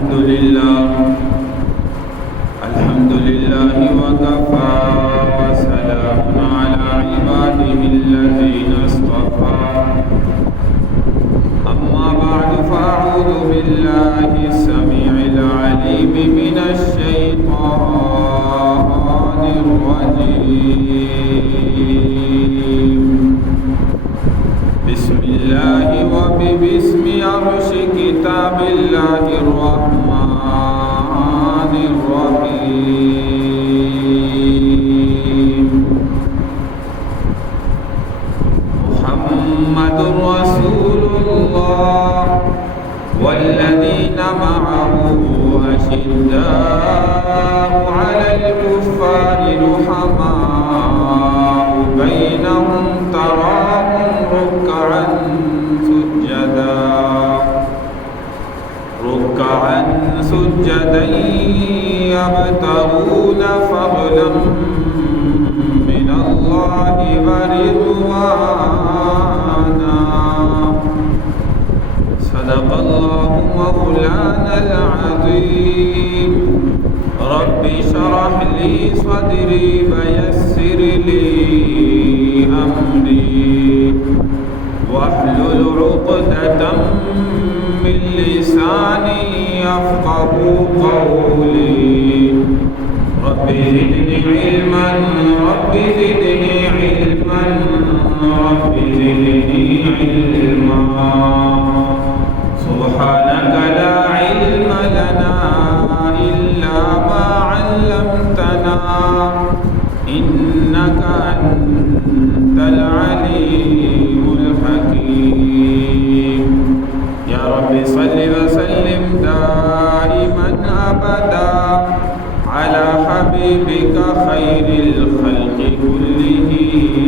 الحمد لله وكفى وسلام على عباده الذين اصطفى أما بعد فأعوذ بالله السميع العليم من الشيطان الرجيم بسم الله وباسم عرش كتاب الله الرحمن الرحيم محمد رسول الله والذين معه أشداء على الكفار رحماء بينهم تراهم ركعا سجدا يبتغون فضلا من الله ورضوانا صدق الله مولانا العظيم رب اشرح لي صدري ويسر لي أمري واحلل عقدة من لساني يفقه قولي رب زدني علما رب زدني علما رب زدني علما سبحانك لا علم لنا إلا ما علمتنا إنك أنت العليم الحكيم يا رب صل وسلم دائما أبدا على حبيبك خير الخلق كلهم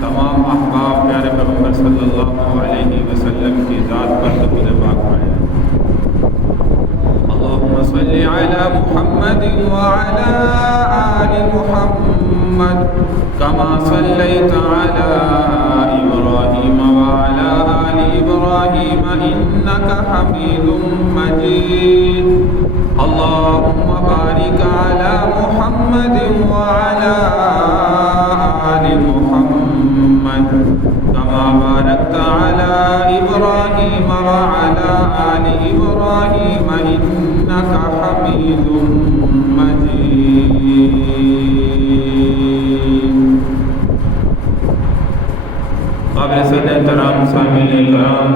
تمام احباب پیارے پیغمبر صلی اللہ علیہ وسلم کی ذات پر درود پاک پڑھیں اللهم صل على محمد وعلى آل محمد كما صليت على إبراهيم وعلى آل إبراهيم إنك حميد مجيد اللهم بارك على محمد وعلى آل محمد كما باركت على إبراهيم وعلى آل إبراهيم إنك حميد مجيد قابل صد احترام سامعین کرام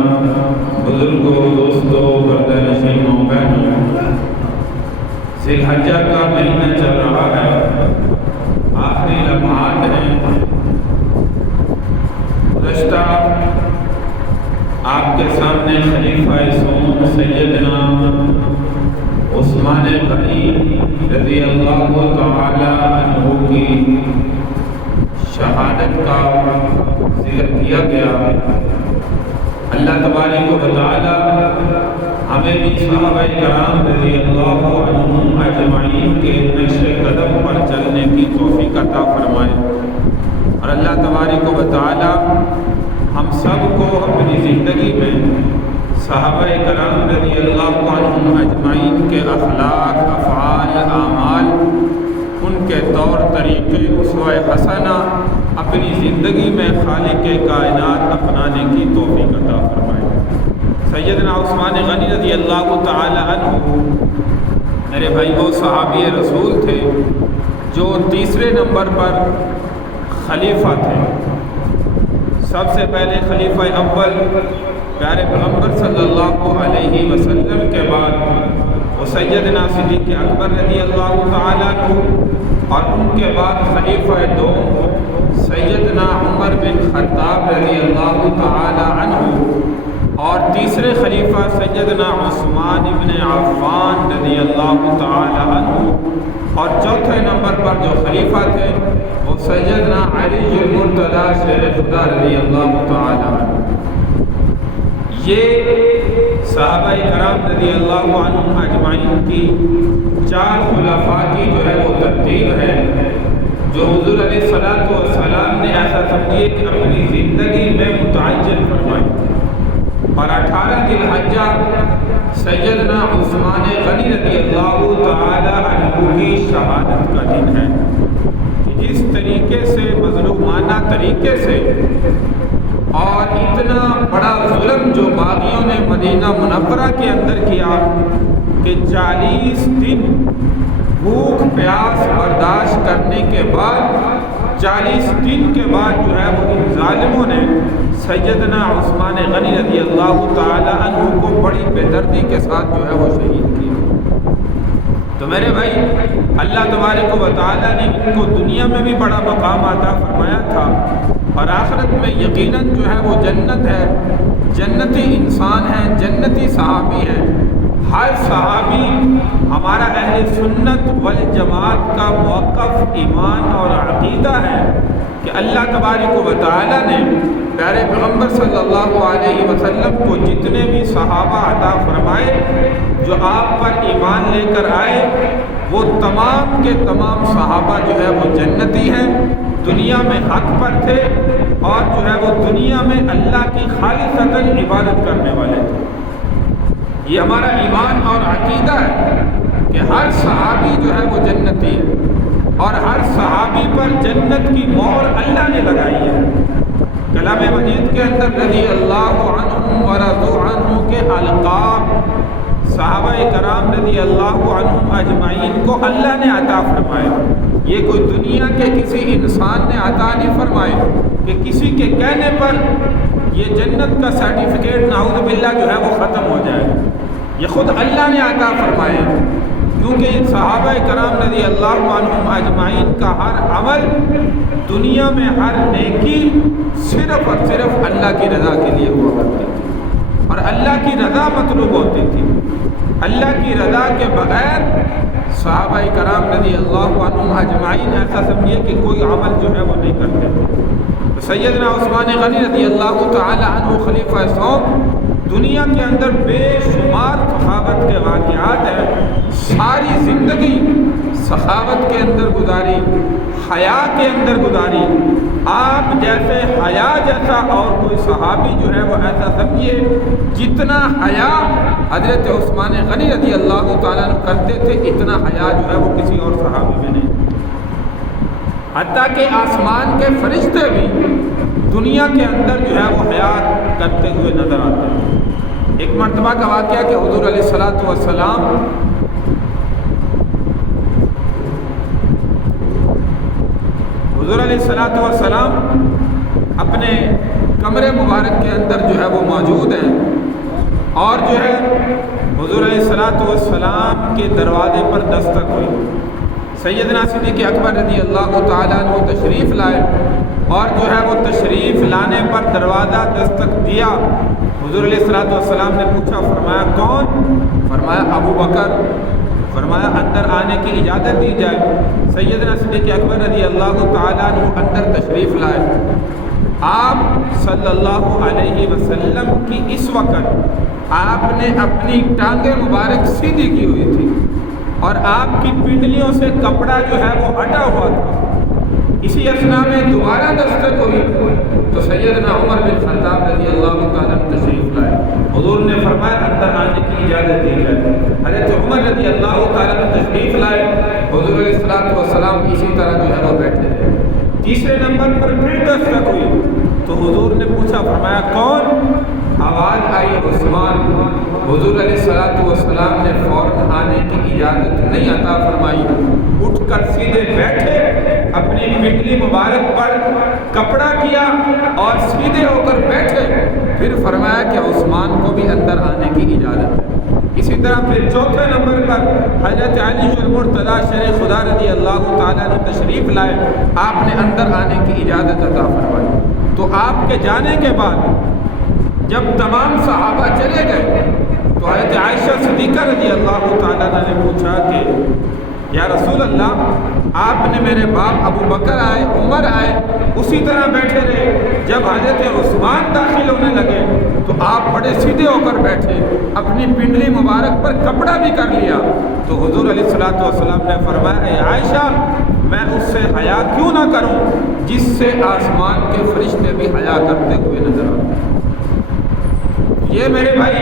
بزرگوں دوستوں پردہ نشینوں بہنوں ذی الحجہ کا مہینہ چل رہا ہے آخری لمحات ہیں گزشتہ آپ کے سامنے خلیفہ سوم سیدنا عثمان غنی رضی اللہ تعالی عنہ کی شہادت کا ذکر کیا گیا اللہ تبارک و تعالی ہمیں بھی صحابہ کرام رضی اللہ عنہم اجمعین کے نقش قدم پر چلنے کی توفیق عطا فرمائے اور اللہ تبارک و تعالی ہم سب کو اپنی زندگی میں صحابہ کرام رضی اللہ عنہم اجمعین کے اخلاق افعال اعمال ان کے طور طریقے اسوہ حسنہ اپنی زندگی میں خالق کائنات اپنانے کی توفیق عطا فرمائے سیدنا عثمان غنی رضی اللہ تعالی عنہ میرے بھائی وہ صحابی رسول تھے جو تیسرے نمبر پر خلیفہ تھے سب سے پہلے خلیفہ اول پیارے پیغمبر صلی اللہ علیہ وسلم کے بعد وہ سیدنا صدیق اکبر رضی اللہ تعالی عنہ اور ان کے بعد خلیفہ دوم سیدنا عمر بن خطاب رضی اللہ تعالی عنہ اور تیسرے خلیفہ سیدنا عثمان بن عفان رضی اللہ تعالی عنہ اور چوتھے نمبر پر جو خلیفہ تھے وہ سیدنا علی المرتضی شیر خدا رضی اللہ تعالی عنہ یہ صحابہ کرام رضی اللہ عنہم اجمعین کی چار خلفاء کی جو ہے وہ ترتیب ہے جو حضور علیہ السلام نے ایسا سمجھیے کہ اپنی زندگی میں متعین فرمائی اور 18 ذی الحجہ سیدنا عثمان غنی رضی اللہ تعالی عنہ کی شہادت کا دن ہے کہ جس طریقے سے مظلومانہ طریقے سے اور اتنا بڑا ظلم جو باغیوں نے مدینہ منورہ کے اندر کیا کہ 40 دن بھوک پیاس برداشت کرنے کے بعد 40 دن کے بعد جو ہے وہ ان ظالموں نے سیدنا عثمان غنی رضی اللہ تعالی عنہ کو بڑی بے دردی کے ساتھ جو ہے وہ شہید کیا۔ تو میرے بھائی اللہ تبارک و تعالی نے ان کو دنیا میں بھی بڑا مقام عطا فرمایا تھا اور آخرت میں یقیناً جو ہے وہ جنت ہے، جنتی انسان ہیں، جنتی صحابی ہیں۔ ہر صحابی ہمارا اہل سنت والجماعت کا موقف ایمان اور عقیدہ ہے کہ اللہ تبارک و تعالی نے پیارے پیغمبر صلی اللہ علیہ وسلم کو جتنے بھی صحابہ عطا فرمائے جو آپ پر ایمان لے کر آئے وہ تمام کے تمام صحابہ جو ہے وہ جنتی ہیں، دنیا میں حق پر تھے اور جو ہے وہ دنیا میں اللہ کی خالصتاً عبادت کرنے والے تھے۔ یہ ہمارا ایمان اور عقیدہ ہے کہ ہر صحابی جو ہے وہ جنتی ہے اور ہر صحابی پر جنت کی مہر اللہ نے لگائی ہے۔ کلام مجید کے اندر رضی اللہ عنہم ورضوا عنہ کے القاب صحابہ کرام رضی اللہ عنہم اجمعین کو اللہ نے عطا فرمایا۔ یہ کوئی دنیا کے کسی انسان نے عطا نہیں فرمائے کہ کسی کے کہنے پر یہ جنت کا سرٹیفکیٹ نعوذ باللہ جو ہے وہ ختم ہو جائے، یہ خود اللہ نے عطا فرمایا، کیونکہ ان صحابہ کرام رضی اللہ عنہم اجمعین کا ہر عمل دنیا میں ہر نیکی صرف اور صرف اللہ کی رضا کے لیے ہوا کرتی تھی اور اللہ کی رضا مطلوب ہوتی تھی۔ اللہ کی رضا کے بغیر صحابہ کرام رضی اللہ عنہم اجمعین ایسا سمجھیے کہ کوئی عمل جو ہے وہ نہیں کرتے تھے۔ سیدنا عثمان غنی رضی اللہ تعالی عنہ خلیفہ سوم دنیا کے اندر بے شمار سخاوت کے واقعات ہیں، ساری زندگی سخاوت کے اندر گزاری، حیا کے اندر گزاری۔ آپ جیسے حیا جیسا اور کوئی صحابی جو ہے وہ ایسا سمجھیے جتنا حیا حضرت عثمان غنی رضی اللہ تعالیٰ عنہ کرتے تھے اتنا حیا جو ہے وہ کسی اور صحابی میں نہیں، حتیٰ کہ آسمان کے فرشتے بھی دنیا کے اندر جو ہے وہ حیا کرتے ہوئے نظر آتے ہیں۔ ایک مرتبہ کا واقعہ کہ حضور علیہ الصلوۃ والسلام اپنے کمرے مبارک کے اندر جو ہے وہ موجود ہیں اور جو ہے حضور علیہ الصلوۃ والسلام کے دروازے پر دستک ہوئی۔ سیدنا صدیق اکبر رضی اللہ تعالیٰ عنہ تشریف لائے اور جو ہے وہ تشریف لانے پر دروازہ دستک دیا۔ حضور علیہ الصلوۃ والسلام نے پوچھا، فرمایا کون؟ فرمایا ابو بکر۔ فرمایا اندر آنے کی اجازت دی جائے۔ سیدنا صدیق اکبر رضی اللہ تعالیٰ عنہ اندر تشریف لائے۔ آپ صلی اللہ علیہ وسلم کی اس وقت آپ نے اپنی ٹانگیں مبارک سیدھی کی ہوئی تھی اور آپ کی پنڈلیوں سے کپڑا جو ہے وہ ہٹا ہوا تھا۔ اسی اثنا میں دوبارہ دستک ہوئی تو سیدنا عمر بن خطاب رضی اللہ تعالیٰ عنہ تشریف لائے۔ حضور نے فرمایا اندر آنے کی اجازت دی جائے۔ حضرت عمر رضی اللہ تعالیٰ عنہ تشریف لائے، حضور علیہ الصلوۃ والسلام اسی طرح جو ہے وہ بیٹھے رہے۔ تیسرے نمبر پر پھر دستک ہوئی تو حضور نے پوچھا، فرمایا کون؟ آواز آئی عثمان۔ حضور علیہ الصلوۃ والسلام نے فوراً آنے کی اجازت نہیں عطا فرمائی، اٹھ کر سیدھے بیٹھے، اپنی پنڈلی مبارک پر کپڑا کیا اور سیدھے ہو کر بیٹھے، پھر فرمایا کہ عثمان کو بھی اندر آنے کی اجازت ہے۔ اسی طرح پھر چوتھے نمبر پر حضرت علی المرتضیٰ شرع خدا رضی اللہ تعالیٰ عنہ تشریف لائے، آپ نے اندر آنے کی اجازت عطا فرمائی۔ تو آپ کے جانے کے بعد جب تمام صحابہ چلے گئے تو حضرت عائشہ صدیقہ رضی اللہ تعالیٰ عنہ نے پوچھا کہ یا رسول اللہ، آپ نے میرے باپ ابو بکر آئے، عمر آئے، اسی طرح بیٹھے رہے، جب حضرت عثمان داخل ہونے لگے تو آپ بڑے سیدھے ہو کر بیٹھے، اپنی پنڈلی مبارک پر کپڑا بھی کر لیا۔ تو حضور علیہ الصلوۃ والسلام نے فرمایا، اے عائشہ، میں اس سے حیا کیوں نہ کروں جس سے آسمان کے فرشتے بھی حیا کرتے ہوئے نظر آتے ہیں۔ یہ میرے بھائی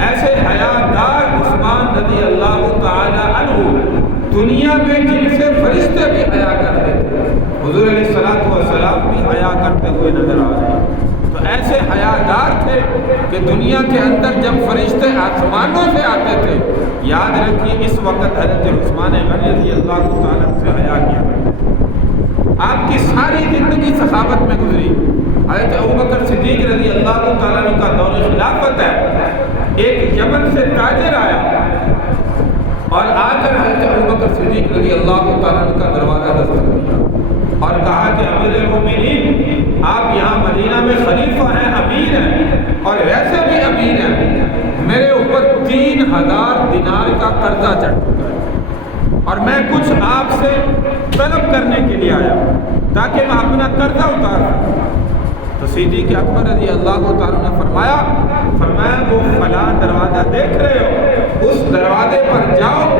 ایسے حیادار جن سے فرشتے بھی حیا کرتے تھے، حضور علیہ الصلوۃ والسلام بھی حیا کرتے ہوئے نظر آ رہے ہیں۔ تو ایسے حیادار تھے کہ دنیا کے اندر جب فرشتے آسمانوں سے آتے تھے، یاد رکھیے اس وقت حضرت عثمان غنی رضی اللہ تعالیٰ سے حیا کیا۔ آپ کی ساری زندگی سخاوت میں گزری۔ حضرت ابوبکر صدیق رضی اللہ تعالیٰ عنہ کا دور خلافت ہے، ایک یمن سے تاجر آیا اور آ کر حضرت ابوبکر صدیق رضی اللہ تعالیٰ عنہ کا دروازہ دستک دیا اور کہا کہ امیر المومنین، آپ یہاں مدینہ میں خلیفہ ہیں، امیر ہیں اور ویسے بھی امیر ہیں، میرے اوپر 3000 دینار کا قرضہ چڑھ چکا ہے اور میں کچھ آپ سے طلب کرنے کے لیے آیا تاکہ میں اپنا قرضہ اتار سکوں۔ تو صدیق اکبر رضی اللہ تعالیٰ نے فرمایا وہ فلاں دروازہ دیکھ رہے ہو، اس دروازے پر جاؤ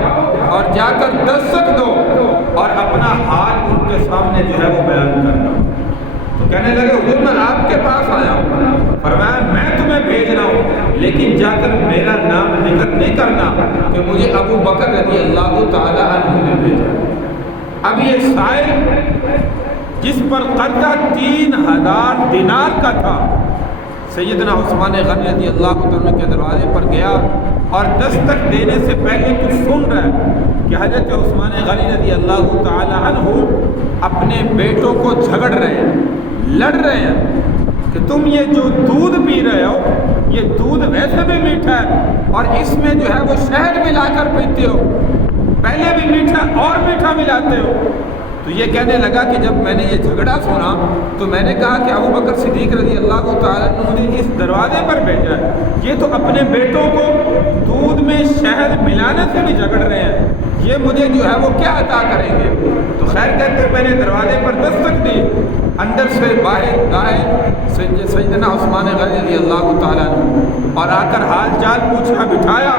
اور جا کر دستک دو اور اپنا حال ان کے سامنے جو ہے وہ بیان کرنا۔ تو کہنے لگے حضور میں آپ کے پاس آیا ہوں۔ فرمایا میں تمہیں بھیج رہا ہوں لیکن جا کر میرا نام ذکر نہیں کرنا کہ مجھے ابو بکر رضی اللہ تعالیٰ عنہ نے بھیجا۔ اب یہ سائل جس پر قرضہ 3000 دینار کا تھا، سیدنا عثمان غنی رضی اللہ عنہ کے دروازے پر گیا اور دستک دینے سے پہلے کچھ سن رہا ہے کہ حضرت عثمان غنی رضی اللہ تعالی عنہ اپنے بیٹوں کو جھگڑ رہے ہیں، لڑ رہے ہیں کہ تم یہ جو دودھ پی رہے ہو یہ دودھ ویسے بھی میٹھا ہے اور اس میں جو ہے وہ شہد ملا کر پیتے ہو، پہلے بھی میٹھا اور میٹھا ملاتے ہو۔ تو یہ کہنے لگا کہ جب میں نے یہ جھگڑا سنا تو میں نے کہا کہ ابوبکر صدیق رضی اللہ تعالیٰ عنہ نے اس دروازے پر بھیجا ہے، یہ تو اپنے بیٹوں کو دودھ میں شہد ملانے سے بھی جھگڑ رہے ہیں، یہ مجھے جو ہے وہ کیا عطا کریں گے؟ تو خیر کہتے میں نے دروازے پر دستک دی، اندر سے باہر دائیں سیدنا عثمان غنی رضی اللہ تعالیٰ عنہ اور آ کر حال چال پوچھا، بٹھایا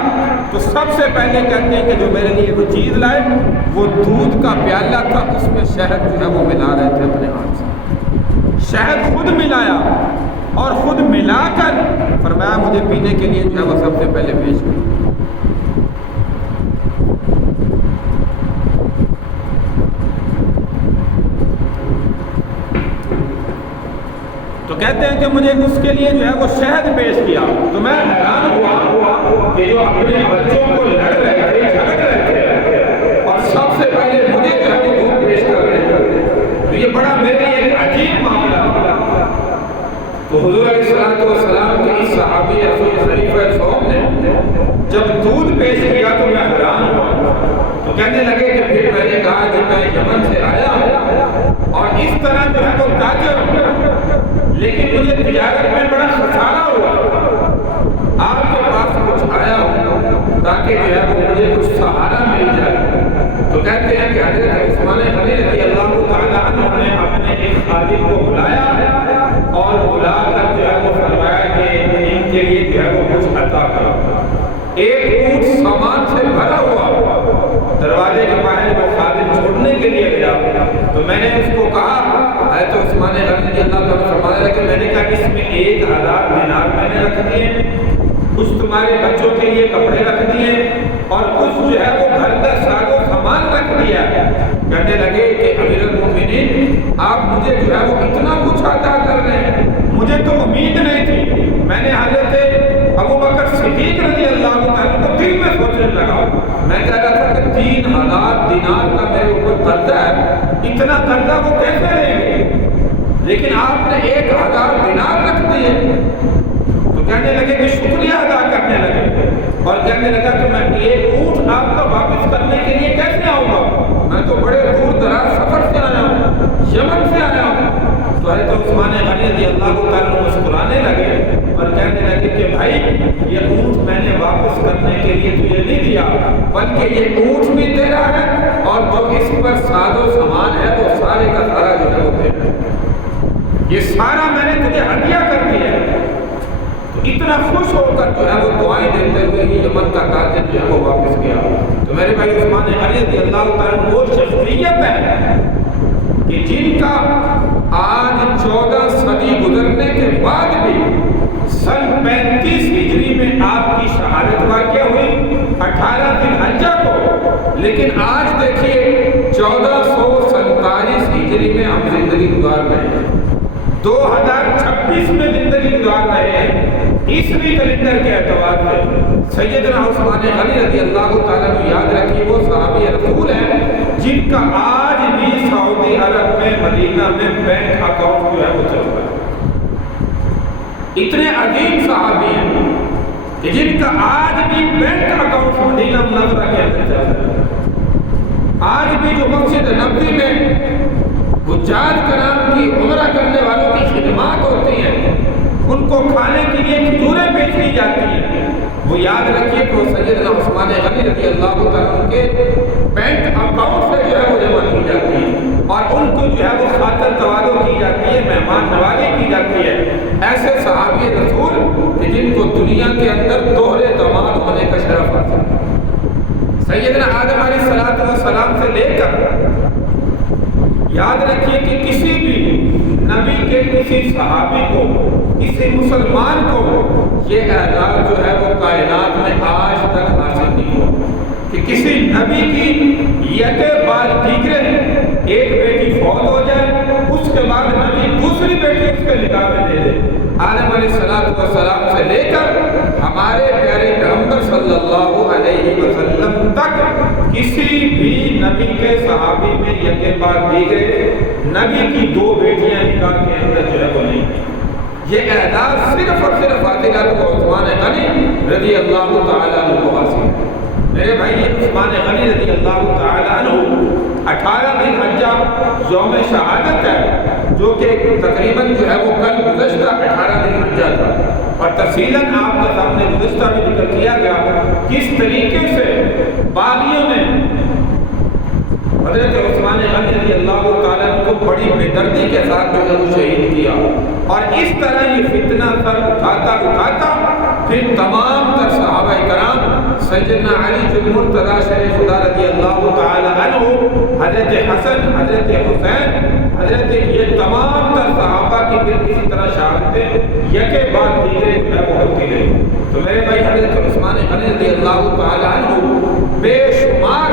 تو سب سے پہلے کہتے ہیں کہ جو میرے لیے وہ چیز لائے وہ دودھ کا پیالہ تھا، اس میں شہد جو ہے وہ ملا رہے تھے اپنے ہاتھ سے، شہد خود ملایا اور خود ملا کر فرمایا مجھے پینے کے لیے جو ہے وہ سب سے پہلے پیش کیا۔ تو کہتے ہیں کہ مجھے اس کے لیے جو ہے وہ شہد پیش کیا تو میں حیران ہوا کہ جو اپنے بچوں کو لڑ رہے تھے، جھگڑ رہے تھے اور سب سے پہلے مجھے جو ہے وہ دودھ پیش کر رہے ہیں، تو یہ بڑا میرے لیے ایک عجیب معاملہ تھا۔ تو حضور علیہ الصلوۃ والسلام کے اس صحابی رسول خلیفہ صوم نے جب دودھ پیش کیا تو میں حیران ہوا۔ تو کہنے لگے کہ پھر میں نے کہا کہ میں یمن سے آیا ہوں اور اس طرح جو ہے وہ تاجر ہوں، لیکن مجھے تجارت میں بڑا خسارہ ہوا، آپ کے پاس کچھ آیا ہوں تاکہ جو ہے وہ مجھے کچھ سہارا مل جائے۔ تو کہتے ہیں کہ حضرت عثمان غنی رضی اللہ تعالیٰ عنہ نے اپنے ایک خادم کو بلایا اور بلا کر جو ہے وہ فرمایا کہ ان کے لیے جو ہے وہ کچھ عطا کرو۔ ایک اونٹ سامان سے بھرا ہوا دروازے کے باہر وہ خادم چھوڑنے کے لیے گیا تو میں نے اس کو کہا، حضرت عثمان غنی رضی اللہ تعالیٰ فرمانے لگے میں نے کہا اس میں 1000 دینار میں نے رکھ دیے، کچھ تمہارے بچوں کے لیے کپڑے رکھ دیے اور کچھ جو ہے وہ گھر کا ساز و سامان رکھ دیا۔ کہنے لگے کہ امیر المومنین آپ مجھے جو ہے وہ اتنا کچھ عطا کر رہے ہیں، مجھے تو امید نہیں تھی۔ میں نے حضرت ابوبکر صدیق رضی اللہ تعالیٰ کو دل میں سوچنے لگا، میں کہہ رہا تھا کہ 3000 دینار کا میرے اوپر قرضہ ہے، اتنا قرضہ وہ کیسے لیں گے؟ لیکن آپ نے 1000 دینار رکھ دیے۔ تو کہنے لگے کہ شکریہ ادا کرنے لگے اور کہنے لگا کہ میں ایک اونٹ آپ کا واپس کرنے کے لیے کیسے آؤں گا؟ میں تو بڑے دور دراز سفر سے آیا ہوں، یمن سے آیا ہوں۔ تو حضرت عثمان غنی رضی اللہ تعالیٰ مسکرانے لگے اور کہنے لگے کہ بھائی یہ اونٹ میں نے واپس کرنے کے لیے تجھے نہیں دیا، بلکہ یہ اونٹ بھی تیرا ہے اور جو اس پر ساز و سامان ہے وہ سارے کا سارا جو ہے وہ تیرا ہے، یہ سارا میں نے تجھے ہدیہ کر دیا ہے۔ تو اتنا خوش ہو کر جو ہے وہ دعائیں دیتے ہوئے یمن کا تاجر جو ہے وہ واپس گیا۔ تو میرے بھائی عثمان غنی رضی اللہ تعالیٰ وہ شخصیت ہے کہ جن کا آج 14 صدی گزرنے کے بعد بھی سن 35 ہجری میں آپ کی شہادت واقع ہوئی 18 ذی الحجہ کو، لیکن آج دیکھیے ہجری کیلنڈر کے اعتبار سے سیدنا عثمان غنی رضی اللہ تعالیٰ عنہ یاد رکھیے وہ صحابی رسول ہیں جن کا آج بھی سعودی عرب میں مدینہ میں بینک اکاؤنٹ جو ہے وہ چل رہا ہے. اتنے عظیم صحابی ہیں کہ جن کا آج بھی بینک اکاؤنٹ مدینہ منورہ کے اندر چل رہا ہے. آج بھی جو مسجد نبوی میں حجاج کرام کی عمرہ کرنے والوں کی خدمات ہوتی ہیں ان کو کھانے کے لیے کھجوریں پیش کی جاتی ہیں. وہ یاد رکھیے کہ وہ سیدنا عثمان غنی رضی اللہ تعالیٰ کے بینک اکاؤنٹ سے جو ہے وہ جمع کی جاتی ہے اور ان کو جو ہے وہ خاطر تواضع کی جاتی ہے، مہمان نوازی کی جاتی ہے. ایسے صحابی رسول کہ جن کو دنیا کے اندر دوہرے داماد ہونے کا شرف حاصل ہے. سیدنا آدم علیہ السلام سے لے کر یاد رکھیے کہ کسی بھی نبی کے کسی صحابی کو، کسی مسلمان کو یہ اعزاز جو ہے وہ کائنات میں آج تک حاصل نہیں ہوا کہ کسی نبی کی یکے بعد دیگرے ایک بیٹی فوت ہو جائے، اس کے بعد نبی دوسری بیٹی اس کے نکاح میں دے دے. آدم علیہ السلام سے لے کر ہمارے پیارے پیغمبر صلی اللہ علیہ وسلم تک کسی بھی نبی کے صحابی میں یکے بعد دیگرے نبی کی دو بیٹیاں نکاح کے اندر جو ہے وہ نہیں. یہ اعزاز صرف اور صرف فاضلہ کو عثمان غنی رضی اللہ تعالیٰ عنہ کو حاصل ہے. میرے بھائی یہ عثمان غنی رضی اللہ تعالیٰ عنہ 18 ذی الحجہ یوم شہادت ہے جو کہ تقریباً جو ہے وہ کل گزشتہ 18 ذی الحجہ تھا اور تفصیلاً آپ کے سامنے گزشتہ بھی ذکر کیا گیا کس طریقے سے باغیوں نے حضرت عثمان غنی رضی اللہ تعالیٰ عنہ کو بڑی بے دردی کے ساتھ جو ہے وہ شہید کیا اور اس طرح یہ فتنہ سر اٹھاتا پھر تمام تر صحابہ کرام سیدنا علی جو مرتضیٰ شریف خدا رضی اللہ تعالیٰ عنہ، حضرت حسن، حضرت حسین، حضرت یہ تمام تر صحابہ کی پھر اسی طرح شہادتیں یکے بعد دیگرے جو ہے وہ ہوتی رہی. تو میرے بھائی حضرت عثمان غنی رضی اللہ تعالیٰ عنہ بے شمار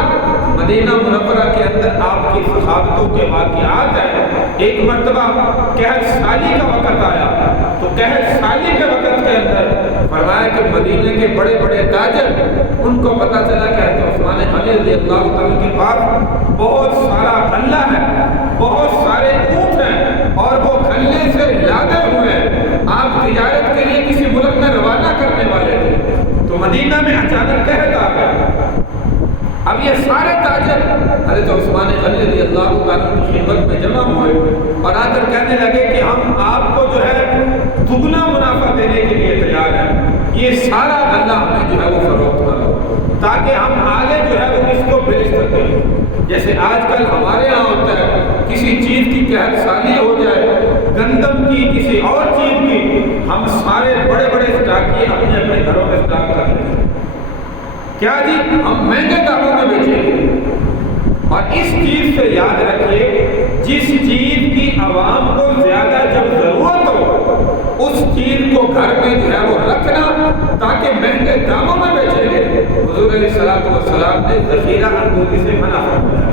مدینہ منورہ کے اندر آپ کی صحابتوں کے واقعات ہیں. ایک مرتبہ قحط سالی کا وقت آیا تو قحط سالی کے وقت کے اندر فرمایا کہ مدینے کے بڑے بڑے تاجر ان کو پتہ چلا کہ حضرت عثمان غنی رضی اللہ تعالیٰ کے پاس بہت سارا غلہ ہے، بہت سارے اونٹ ہیں اور وہ غلے سے لادے ہوئے ہیں، آپ تجارت کے لیے کسی ملک میں روانہ کرنے والے تھے. تو مدینہ میں اچانک قحط آ گیا. اب یہ سارے تاجر حضرت عثمان غنی رضی اللہ تعالیٰ کی خدمت میں جمع ہوئے اور آ کر کہنے لگے کہ ہم آپ کو جو ہے دگنا منافع دینے کے لیے تیار ہیں، یہ سارا غلہ ہمیں جو ہے وہ فروخت کرو تاکہ ہم آگے جو ہے وہ اس کو بیچ سکیں. جیسے آج کل ہمارے یہاں ہوتا ہے کسی چیز کی قحط سالی ہو جائے، گندم کی کسی اور چیز کی، ہم سارے بڑے بڑے اسٹاک اپنے اپنے گھروں میں اسٹاک کر لیتے ہیں. کیا جی ہم مہنگے داموں میں بیچیں گے. اور اس چیز سے یاد رکھیے جس چیز کی عوام کو زیادہ جب ضرورت ہو اس چیز کو گھر میں جو ہے وہ رکھنا تاکہ مہنگے داموں میں بیچیں گے. حضور علیہ السلام نے ذخیرہ اندوزی سے منع فرمایا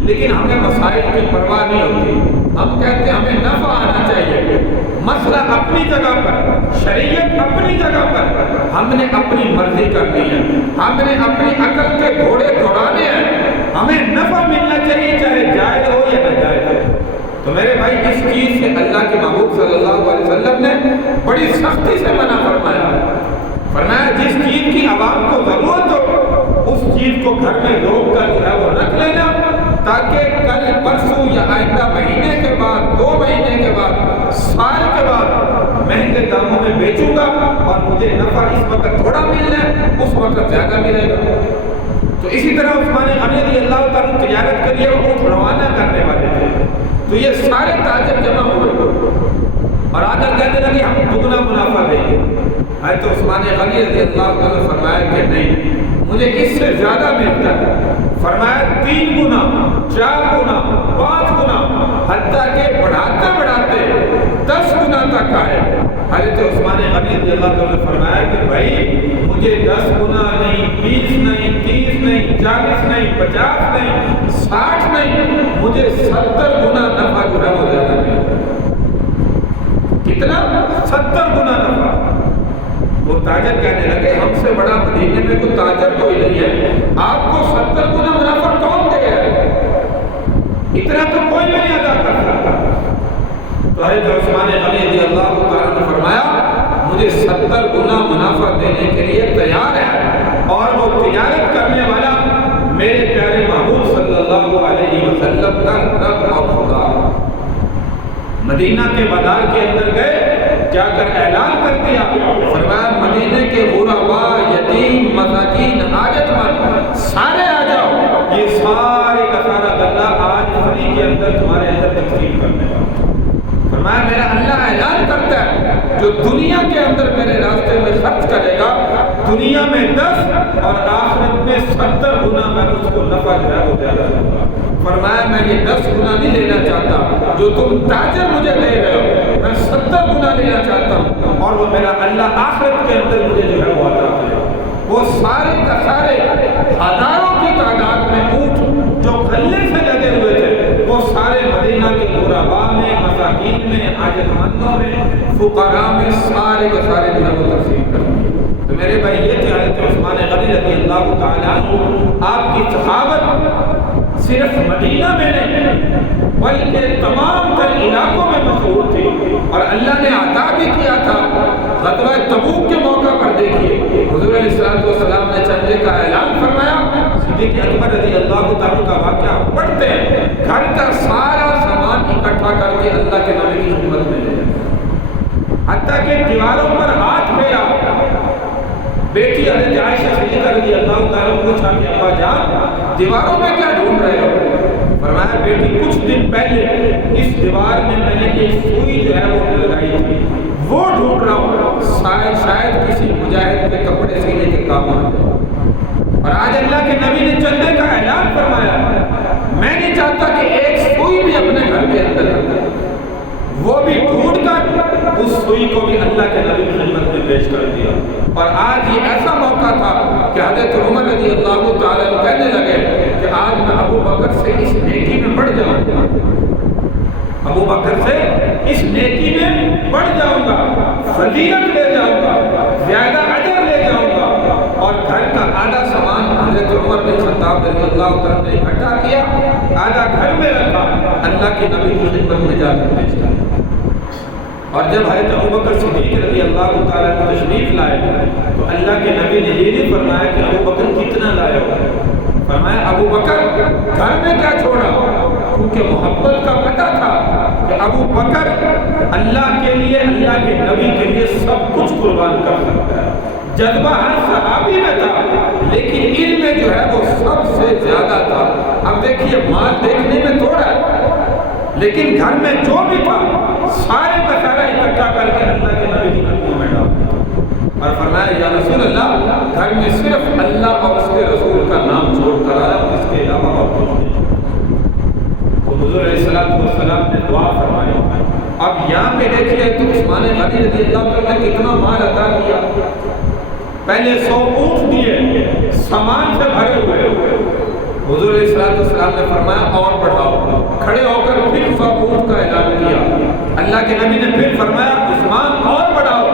لیکن ہمیں مسائل کی پرواہ نہیں ہوتی. ہم کہتے ہیں ہمیں نفع آنا چاہیے. مسئلہ اپنی جگہ پر، شریعت اپنی جگہ پر، ہم نے اپنی مرضی کرنی ہے، ہم نے اپنی عقل کے گھوڑے دوڑانے ہیں، ہمیں نفع ملنا چاہیے چاہے جائز ہو یا ناجائز ہو. تو میرے بھائی اس چیز سے اللہ کے محبوب صلی اللہ علیہ وسلم نے بڑی سختی سے منع فرمایا جس چیز کی عوام کو ضرورت ہو اس چیز کو گھر میں روک کر جو ہے وہ رکھ لینا تاکہ کل پرسوں یا آئندہ مہینے کے بعد، 2 مہینے کے بعد، سال کے بعد مہنگے داموں میں بیچوں گا اور مجھے نفع اس وقت تھوڑا ملنا ہے اس وقت زیادہ ملے گا. تو اسی طرح عثمان غنی رضی اللہ تعالیٰ تجارت کے لیے وہ روانہ کرنے والے تھے. تو یہ سارے تاجر جمع ہوئے اور آ کر کہنے لگے ہم دگنا منافع دیں گے. حضرت عثمان غنی رضی اللہ تعالیٰ فرمایا کہ نہیں، مجھے اس سے زیادہ ملتا ہے. فرمایا 3 گنا، 4 گنا، 5 گنا، حتیٰ کہ بڑھاتے بڑھاتے 10 گنا تک آئے. حضرت عثمان غنی رضی اللہ تعالیٰ نے فرمایا کہ بھائی مجھے 10 گنا نہیں، 20 نہیں، 30 نہیں، 40 نہیں، 50 نہیں، 60 نہیں، مجھے 70 گنا نفع جو ہے وہ زیادہ ملتا. کتنا؟ 70 گنا نفع. وہ تاجر کہنے لگے ہم سے بڑا مدینے میں کوئی تاجر کوئی نہیں ہے، آپ کو 70 گنا منافع کون دے ہے؟ اتنا تو کوئی نہیں ادا کر سکتا۔ تو حضرت عثمان غنی رضی اللہ تعالیٰ نے فرمایا مجھے 70 گنا منافع دینے کے لیے تیار ہے، اور وہ تجارت کرنے والا میرے پیارے محبوب صلی اللہ علیہ وسلم کا رب اور خدا۔ مدینہ کے بازار کے اندر گئے، جا کر اعلان کر دیا، فرمایا مدینے کے غربا، یتیم، مساکین، حاجت مند سارے آ جاؤ، یہ سارے کا سارا غلہ آج فری کے اندر تمہارے اندر تقسیم کرنے والا۔ فرمایا میرا اللہ اعلان کرتا ہے جو دنیا کے اندر میرے راستے میں خرچ کرے گا، دنیا میں 10 اور آخرت میں 70 گنا میں اس کو نفع جو ہے وہ زیادہ دوں گا۔ فرمایا میں یہ 10 گنا نہیں لینا چاہتا جو تم تاجر مجھے دے رہے ہو، میں 70 گنا لینا چاہتا ہوں، اور وہ میرا اللہ آخرت کے اندر مجھے جو ہے وہ عطا کرے گا۔ وہ سارے کا سارے ہزاروں کی تعداد میں اونٹ جو غلے سے لگے ہوئے تھے، وہ سارے مدینہ کے غربا میں، مساکین میں، حاجت مندوں میں، فقراء میں سارے کے سارے جو ہے وہ تقسیم کر دیے۔ تو میرے بھائی یہ تھے حضرت عثمان غنی رضی اللہ تعالیٰ عنہ، آپ کی صحابت صرف مدینہ میں نہیں بلکہ تمام تر علاقوں میں مشہور تھی، اور اللہ نے عطا بھی کیا تھا۔ غزوہ تبوک کے موقع پر دیکھیے حضور علیہ الصلوۃ والسلام نے چندے کا اعلان فرمایا، صدیق اکبر رضی اللہ تعالیٰ کا واقعہ پڑھتے ہیں، گھر کا سارا سامان اکٹھا کر کے اللہ کے نبی کی خدمت میں لے جائے، حتیٰ کہ دیواروں پر ہاتھ پھیرا۔ بیٹی حضرت عائشہ صدیقہ رضی اللہ تعالیٰ پوچھا کہ ابا جان دیواروں میں کیا ڈھونڈ رہے ہو؟ فرمایا بیٹی کچھ دن پہلے اس دیوار میں میں نے ایک سوئی جو ہے وہ لگائی تھی، وہ ڈھونڈ رہا ہوں، شاید کسی مجاہد کے کپڑے سینے کے کام آ جائے۔ اور آج اللہ کے نبی نے چندے کا اعلان فرمایا، میں نہیں چاہتا کہ ایک سوئی بھی اپنے گھر کے اندر رکھے، وہ بھی ڈھونڈ کر اس سوئی کو بھی اللہ کے نبی کی خدمت میں پیش کر دیا۔ اور آج یہ ایسا موقع تھا کہ حضرت عمر رضی اللہ تعالیٰ کہنے لگے کہ آج میں ابو بکر سے اس نیکی میں بڑھ جاؤں گا، ابو بکر سے اس نیکی میں بڑھ جاؤں گا، فضیلت لے جاؤں گا، زیادہ اجر لے جاؤں گا۔ اور گھر کا آدھا سامان حضرت عمر بن خطاب رضی اللہ تعالیٰ نے اکٹھا کیا، آدھا گھر میں رکھا، اللہ کے نبی کی خدمت میں جا کر پیش کیا۔ اور جب حضرت ابوبکر صدیق رضی اللہ تعالیٰ نے تشریف لائے تو اللہ کے نبی نے یہ نہیں فرمایا کہ ابوبکر کتنا لائے ہو، فرمایا ابوبکر گھر میں کیا چھوڑا، کیونکہ محبت کا پتہ تھا کہ ابوبکر اللہ کے لیے، اللہ کے نبی کے لیے سب کچھ قربان کر سکتا ہے۔ جذبہ ہر صحابی میں تھا، لیکن علم میں جو ہے وہ سب سے زیادہ تھا۔ اب دیکھیے مال دیکھنے میں تھوڑا ہے، لیکن گھر میں جو بھی تھا سارے کا سارا اکٹھا کر کے اللہ کے نبی کی قدموں میں ڈالا، اور فرمایا یا رسول اللہ گھر میں صرف اللہ اور اس کے رسول کا نام چھوڑ کر آیا ہوں، اس کے علاوہ اور کچھ نہیں۔ تو حضور علیہ السلام نے دعا فرمائی۔ اب یہاں پہ دیکھیے تو عثمان غنی رضی اللہ تعالیٰ نے کتنا مال عطا کیا، پہلے 100 اونٹ دیے سامان سے بھرے ہوئے۔ حضور علیہ السلام نے فرمایا اور بڑھاؤ، کھڑے ہو کر پھر 100 اونٹ کا اعلان کیا۔ اللہ کے نبی نے پھر فرمایا عثمان اور بڑھاؤ،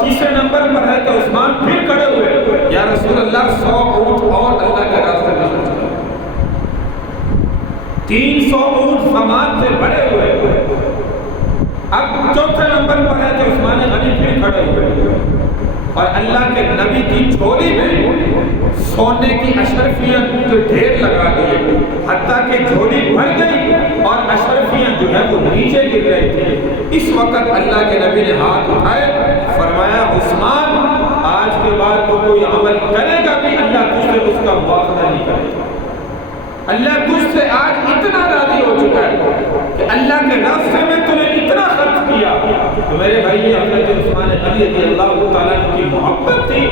تیسرے نمبر پر ہے تو عثمان پھر کھڑے ہوئے، یا رسول اللہ 100 اونٹ اور اللہ کے راستے میں خرچ کرو۔ 300 اونٹ سامان سے بھرے ہوئے۔ اب چوتھے نمبر پر ہے تو عثمان غنی پھر کھڑے ہوئے، اور اللہ کے نبی کی جھولی میں سونے کی اشرفیاں جو ڈھیر لگا دیے، حتیٰ کہ جھولی بھر گئی اور اشرفیاں جو ہے وہ نیچے گر رہی تھی۔ اس وقت اللہ کے نبی نے ہاتھ اٹھائے، فرمایا عثمان آج کے بعد تو کوئی عمل کرے گا بھی اللہ تجھ سے اس کا مواخذہ نہیں کرے گا۔ اللہ تجھ سے آج اتنا راضی ہو چکا ہے کہ اللہ کے راستے میں تو نے اتنا خرچ کیا۔ تو میرے بھائی یہ حضرت عثمان غنی رضی اللہ تعالیٰ کی محبت تھی،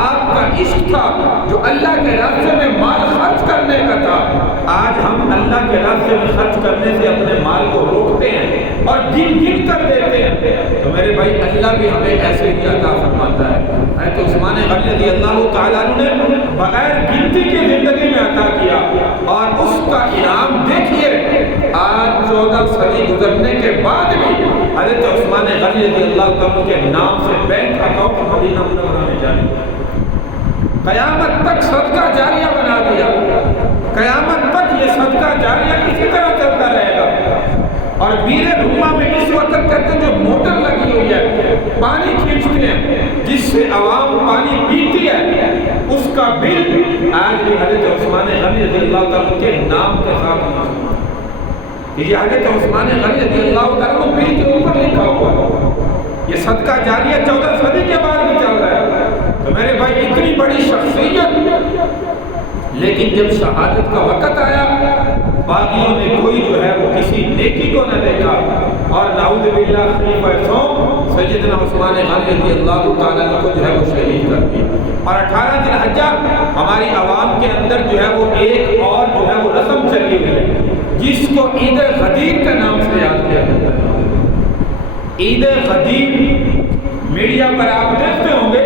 آپ کا عشق تھا جو اللہ کے راستے میں مال خرچ کرنے کا تھا۔ آج ہم اللہ کے راستے میں خرچ کرنے سے اپنے مال کو روکتے ہیں اور گن گن کر دیتے ہیں۔ تو میرے بھائی اللہ بھی ہمیں ایسے ہی عطا فرماتا ہے۔ حضرت عثمان غنی رضی اللہ تعالیٰ نے بغیر گنتی کے زندگی میں عطا کیا، اور اس کا انعام دیکھیے آج 14 صدی گزرنے کے بعد بھی حضرت حضرت عثمان غنی رضی اللہ تعالیٰ کے نام سے بینک اکاؤنٹ مدینہ منورہ میں جاری، قیامت تک صدقہ جاریہ بنا دیا، قیامت تک یہ صدقہ جاریہ اسی طرح چلتا رہے گا۔ اور بیر رما میں اس وقت کہتے ہیں جو موٹر لگی ہوئی ہے، پانی کھینچتے ہیں جس سے عوام پانی پیتی ہے، اس کا بل آج بھی حضرت عثمان غنی رضی اللہ تعالیٰ کے نام کے ساتھ موجود ہے۔ یہ حضرت عثمان غنی رضی اللہ تعالیٰ بل کے اوپر لکھا ہوا ہے۔ یہ صدقہ جاریہ 14 صدی کے بعد بھی چل رہا ہے۔ تو میرے بھائی اتنی بڑی شخصیت، لیکن جب شہادت کا وقت آیا باغیوں نے کوئی جو ہے وہ کسی نیکی کو نہ دیکھا، اور نعوذ باللہ خلیفہ سوم سیدنا عثمان غنی رضی اللہ تعالیٰ کو جو ہے وہ شہید کر دیا۔ اور 18 ذی الحجہ ہماری عوام کے اندر جو ہے وہ ایک اور جو ہے وہ رسم چلی ہوئی ہے جس کو عید غدیر کے نام سے یاد کیا جاتا ہے۔ عید غدیر میڈیا پر آپ دیکھتے ہوں گے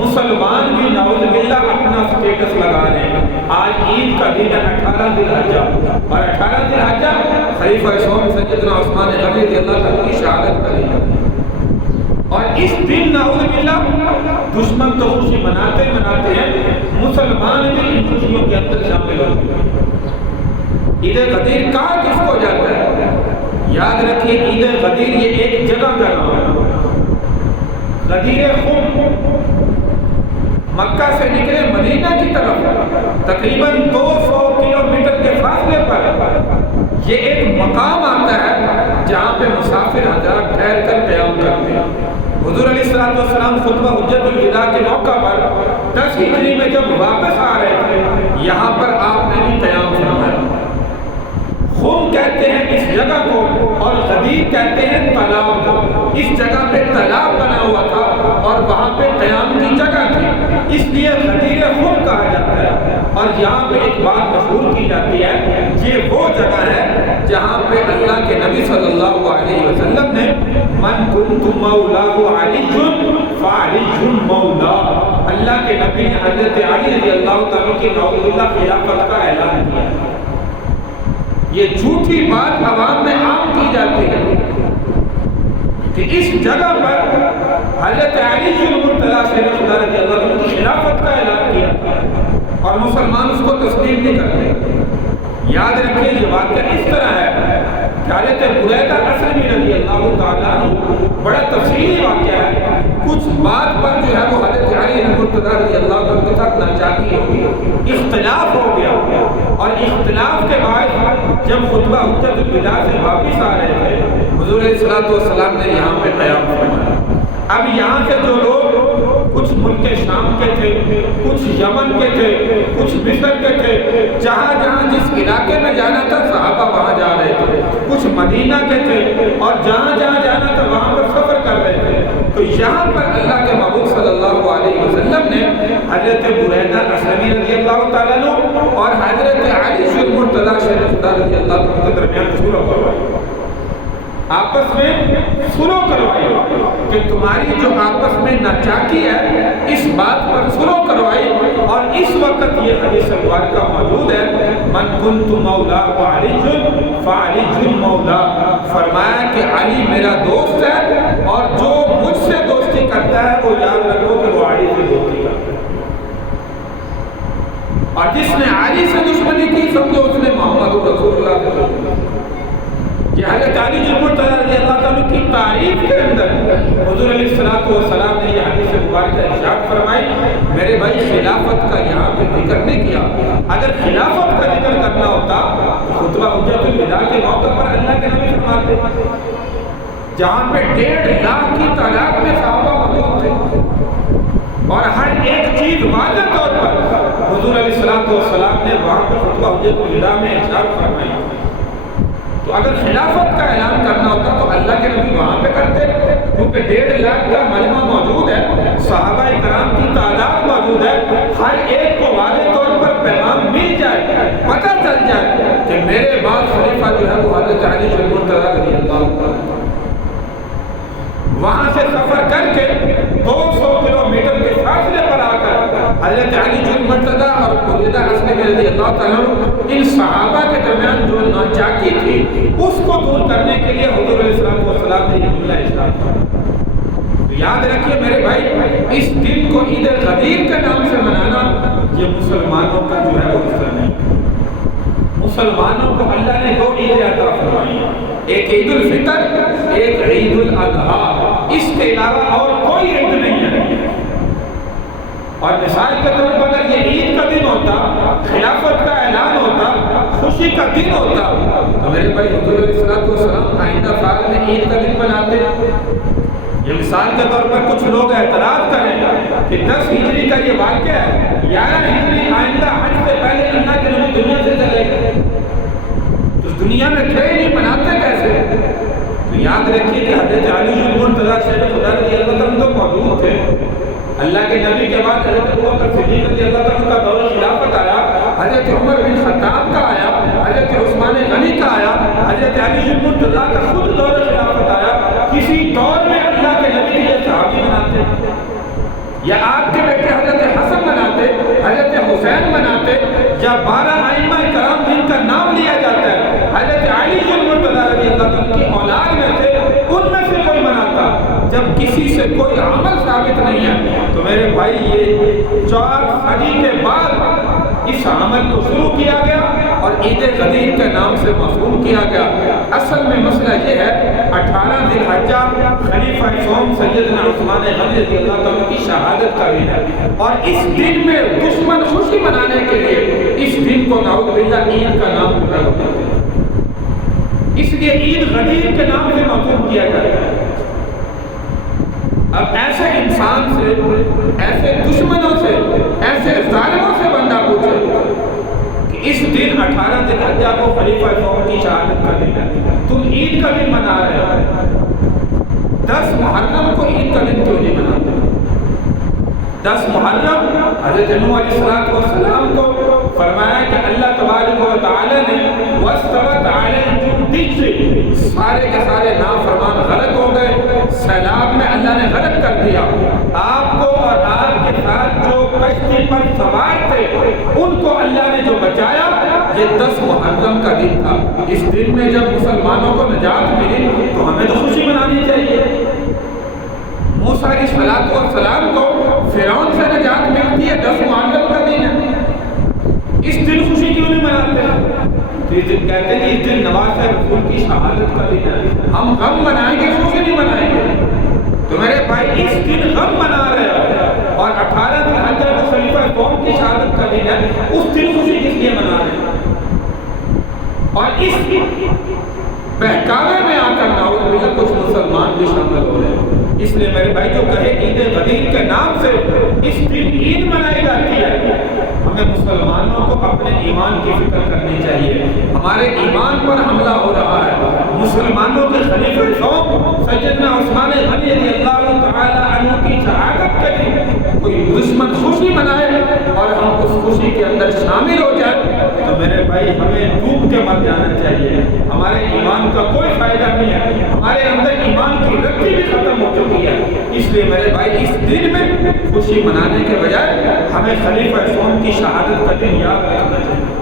مسلمان بھی نعوذ باللہ اپنا سٹیٹس لگا رہے ہیں، آج عید کا دن ہے 18 ذی الحجہ، اور 18 ذی الحجہ خلیفہ سوم سیدنا عثمان غنی رضی اللہ تعالیٰ کی شہادت کا دن ہے۔ اور اس دن نعوذ باللہ دشمن تو خوشی مناتے ہیں، مسلمان بھی ان خوشیوں کے اندر شامل ہوتے ہیں۔ عید غدیر کہا کس کو جاتا ہے؟ یاد رکھیے عید غدیر یہ ایک جگہ کا نام ہے۔ غدیر خم مکہ سے نکلے مدینہ کی طرف تقریباً 200 کلومیٹر کے فاصلے پر یہ ایک مقام آتا ہے جہاں پہ مسافر حضرات ٹھہر کر قیام کرتے ہیں۔ حضور علیہ السلام خطبہ حجت الوداع کے موقع پر 10 ہجری میں جب واپس آ رہے تھے یہاں پر آپ نے بھی قیام فرمایا۔ خم کہتے ہیں اس جگہ کو، اور غدیر کہتے ہیں تالاب کو۔ اس جگہ پہ تالاب بنا ہوا تھا اور وہاں پہ قیام کی جگہ تھی، اس لیے غدیر خم کہا جاتا ہے۔ اور یہاں پہ ایک بات مشہور کی جاتی ہے، یہ وہ جگہ ہے جہاں پہ اللہ کے نبی صلی اللہ علیہ وسلم نے من کنت مولاہ علی فعلی مولا، اللہ کے نبی نے حضرت علی رضی اللہ تعالیٰ کی نعوذ باللہ خلافت کا اعلان کیا۔ یہ جھوٹی بات عوام میں عام کی جاتی ہے کہ اس جگہ پر حضرت علی المرتضیٰ شیر خدا رضی اللہ عنہ کی خلافت کا اعلان کیا تھا، اور مسلمان اس کو تسلیم نہیں کرتے۔ یاد رکھیں یہ واقعہ اس طرح ہے کہ حضرت بریدہ اسلمی رضی اللہ تعالیٰ عنہ بڑا تفصیلی واقعہ ہے، کچھ بات پر جو ہے وہ حضرت علی المرتضیٰ رضی اللہ عنہ کے ساتھ ناچاکی ہو گئی، اختلاف ہو گیا، اور اختلاف کے بعد جب خطبہ حجت الوداع سے واپس آ رہے تھے حضور علیہ السلام نے یہاں پہ قیام فرمایا۔ اب یہاں سے جو لوگ کچھ ملک شام کے تھے، کچھ یمن کے تھے، کچھ مصر کے تھے، جہاں جہاں جس علاقے میں جانا تھا صحابہ وہاں جا رہے تھے، کچھ مدینہ کے تھے، اور جہاں جہاں جانا تھا وہاں پر سفر کر رہے تھے۔ تو یہاں پر اللہ کے محبوب صلی اللہ علیہ وسلم نے حضرت بریدہ اسلمی رضی اللہ تعالیٰ عنہ اور حضرت علی المرتضیٰ شیر خدا رضی اللہ عنہ کے درمیان صلح کروائی، آپس میں صلح کروائی کہ تمہاری جو آپس میں ناچاکی ہے اس بات پر صلح کروائی۔ اور اس وقت یہ حدیث مبارکہ موجود ہے، من کنت مولا علی فعلی مولا، فرمایا کہ علی میرا دوست ہے، اور جو مجھ سے دوستی کرتا ہے وہ یاد رکھو کہ وہ علی سے دوستی کرتا ہے، اور جس نے علی سے دشمنی کی سمجھو اس نے محمد رسول اللہ سے دشمنی کی۔ یہ حضرت علی المرتضیٰ رضی اللہ تعالیٰ کی تعریف کے اندر حضور علیہ السلام نے یہ حدیث مبارکہ ارشاد فرمائی۔ میرے بھائی خلافت کا یہاں پہ ذکر نہیں کیا، اگر خلافت کا ذکر کرنا ہوتا خطبہ حجت الوداع کے موقع پر اللہ کے نبی فرماتے جہاں پہ 1.5 لاکھ کی تعداد میں صحابہ موجود تھے، اور ہر ایک چیز واضح طور پر حضور علیہ السلام نے وہاں پہ خطبہ حجت الوداع میں ارشاد فرمائی۔ تو اگر خلافت کا اعلان کرنا ہوتا تو اللہ کے نبی وہاں پہ کرتے، کیونکہ 1.5 لاکھ کا مجمع موجود ہے، صحابہ کرام کی تعداد موجود ہے، ہر ایک کو واضح طور پر پیغام مل جائے، پتہ چل جائے کہ میرے بعد خلیفہ جو ہے وہ حضرت علی المرتضیٰ رضی اللہ عنہ۔ وہاں سے سفر کر کے 200 کلومیٹر کے فاصلے پر آ کر حضرت علی المرتضیٰ اور بریدہ اسلمی رضی اللہ تعالیٰ ان صحابہ کے درمیان جو ناچاکی تھی اس کو دور کرنے کے لیے حضور علیہ السلام نے عید الاسلام تو یاد رکھیے میرے بھائی، اس دن کو عید غدیر کے نام سے منانا یہ مسلمانوں کا جو ہے وہ حصہ نہیں۔ مسلمانوں کو اللہ نے دو عیدیں عطا فرمائی، ایک عید الفطر، ایک عید الاضحیٰ، اس کے علاوہ اور کوئی عید نہیں ہے۔ اور مثال کے طور پر اگر یہ عید کا دن ہوتا، خلافت کا اعلان ہوتا، خوشی کا دن ہوتا، تو میرے بھائی حضور علیہ السلام آئندہ سال میں عید کا دن مناتے۔ یہ مثال کے طور پر کچھ لوگ اعتراض کریں کہ 10 ہجری کا یہ واقعہ ہے، 11 ہجری آئندہ حج سے پہلے اللہ کے نبی دنیا سے چلے گئے، تو اس دنیا میں تھے نہیں، مناتے کیسے؟ تو یاد رکھیے کہ حضرت علی المرتضیٰ شیخ خدا رضی اللہ عنہ تو موجود تھے۔ اللہ کے نبی کے بعد حضرت ابوبکر صدیق رضی اللہ عنہ کا دور خلافت آیا، حضرت عمر بن خطاب کا آیا، حضرت عثمان غنی کا آیا، حضرت علی المرتضیٰ کا خود دور خلافت آیا۔ کسی دور میں اللہ کے نبی کے صحابی مناتے یا آپ کے بیٹے حضرت حسن مناتے، حضرت حسین مناتے، یا 12 ائمہ کرام جن کا نام لیا جاتا ہے حضرت علی المرتضیٰ رضی اللہ عنہ کی اولاد میں سے، ان میں سے کوئی مناتا؟ جب کسی سے کوئی عمل ثابت نہیں ہے تو میرے بھائی یہ 4 صدی کے بعد اس عمل کو شروع کیا گیا اور عید غدیر کے نام سے مفہوم کیا گیا۔ اصل میں مسئلہ یہ ہے 18 ذی الحجہ خلیفہ سوم سیدنا عثمان غنی رضی اللہ عنہ کی شہادت کا دن ہے، اور اس دن میں دشمن خوشی منانے کے لیے اس دن کو نعوذ باللہ عید کا نام دیتے ہیں، اس لیے عید غدیر کے نام سے مفہوم کیا جاتا ہے۔ اب ایسے انسان سے، ایسے دشمنوں سے، ایسے ظالموں سے بندہ پوچھے کہ اس دن 18 ذی الحجہ کو خلیفہ سوم کی شہادت کا دن ہے، تم عید کا دن منا رہے ہو، 10 محرم کو عید کا دن کیوں نہیں مناتے؟ 10 محرم حضرت نوح علیہ السلام کو فرمایا کہ اللہ تبارک و تعالی نے وَاسْتَوَتْ عَلَى الْجُودِ، سارے کے سارے نافرمان غرق ہو گئے، سیلاب میں اللہ نے غرق کر دیا۔ آپ کو اور آپ کے ساتھ جو کشتی پر سوار تھے ان کو اللہ نے جو بچایا، یہ 10 محرم کا دن تھا۔ اس دن میں جب مسلمانوں کو نجات ملی تو ہمیں تو خوشی منانی چاہیے۔ موسیٰ علیہ السلام کو فرعون سے نجات ملتی ہے، 10 محرم کا دن ہے، اس دن خوشی کیوں نہیں مناتے ہیں؟ تو اس دن کہتے ہیں کہ اس دن نواز رسول کی شہادت کا دن ہے، ہم غم منائیں گے، خوشی نہیں منائیں گے۔ تو میرے بھائی اس دن غم منا رہے ہیں، اور 18 ذی الحجہ کو خلیفہ قوم کی شہادت کا دن ہے، اس دن خوشی کس لیے منا رہے ہیں؟ اور اس بہکاوے میں آ کر نعوذ باللہ کچھ مسلمان بھی شامل ہو رہے ہیں۔ اس لیے میرے بھائی جو کہے عید غدیر کے نام سے اس دن عید منائی جاتی ہے، ہمیں مسلمانوں کو اپنے ایمان کی فکر کرنی چاہیے۔ ہمارے ایمان پر حملہ ہو رہا ہے، مسلمانوں کے خلیفہ قوم سیدنا عثمان غنی رضی اللہ تعالی عنہ کی شہادت کے دن کوئی دشمن خوشی منائے اور ہم اس خوشی کے اندر شامل ہو جائیں تو میرے بھائی ہمیں ڈوب کے مر جانا چاہیے۔ ہمارے ایمان کا کوئی فائدہ نہیں ہے، ہمارے اندر ایمان کی رتی بھی ختم ہو چکی ہے۔ اس لیے میرے بھائی اس دن میں خوشی منانے کے بجائے ہمیں خلیفہ سوم کی شہادت کا دن یاد رکھنا چاہیے۔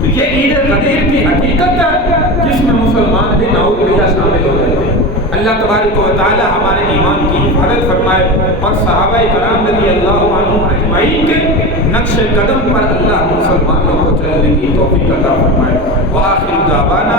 تو یہ عید غدیر کی حقیقت ہے جس میں مسلمان بھی نعوذ باللہ شامل ہو رہے ہیں۔ اللہ تبارک و تعالی ہمارے ایمان کی حفاظت فرمائے اور صحابہ کرام رضی اللہ عنہم اجمعین کے نقش قدم پر اللہ مسلمانوں کو چلنے کی توفیق عطا فرمائے۔ وآخر دعوانا